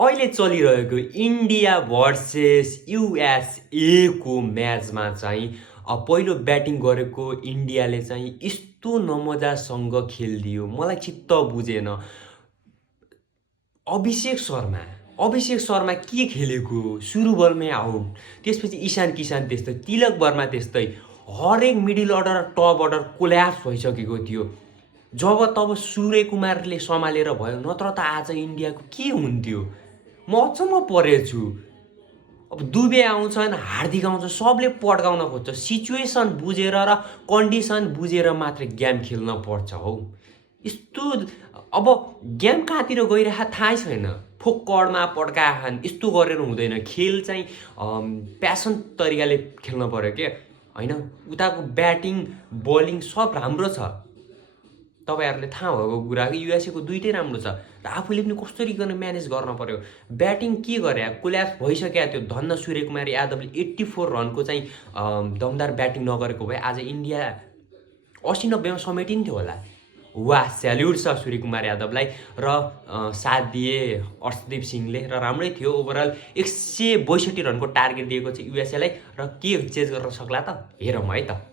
अहिले चलिरहेको India versus USA को म्याचमा चाहिँ पहिलो ब्याटिङ गरेको इन्डियाले चाहिँ यस्तो नमजासँग खेलिदियो, मलाई चित्त बुझेन। अभिषेक शर्मा के खेलेको, सुरु बलमै आउट। त्यसपछि ईशान किसान त्यस्तै, तिलक वर्मा त्यस्तै, हरेक मिडल अर्डर र टप अर्डर कोल्याप्स भइसकेको थियो। जब तब सूर्य कुमारले सम्हालेर भयो, नत्र त आज इन्डियाको के हुन्थ्यो। म अचम्म परेछु। अब दुबे आउँछन्, हार्दिक आउँछ, सबले पड्काउन खोज्छ। सिचुएसन बुझेर र कन्डिसन बुझेर मात्रै गेम खेल्न पर्छ हौ। यस्तो अब गेम कहाँतिर गइरहेको थाहै छैन, फोक्कडमा पड्काएछन्। यस्तो गरेर हुँदैन, खेल चाहिँ प्यासन तरिकाले खेल्न पर्यो के होइन। उताको ब्याटिङ बलिङ सब राम्रो छ, तपाईँहरूले थाहा भएको कुरा कि युएसएको दुइटै राम्रो छ र आफूले पनि कसरी गर्न म्यानेज गर्न पर्यो। ब्याटिङ के गरे, कोल्याप्स भइसकेको थियो। धन्न सूर्यकुमार यादवले 84 रनको चाहिँ दमदार ब्याटिङ नगरेको भए आज इन्डिया 80-90मा समेटिन्थ्यो होला। वाह, स्याल्युट छ सूर्यकुमार यादवलाई र साथ दिए अर्शदीप सिंहले र राम्रै थियो। ओभरअल 162 रनको टार्गेट दिएको छ युएसएलाई र के चेज गर्न सक्ला त, हेरौँ है त।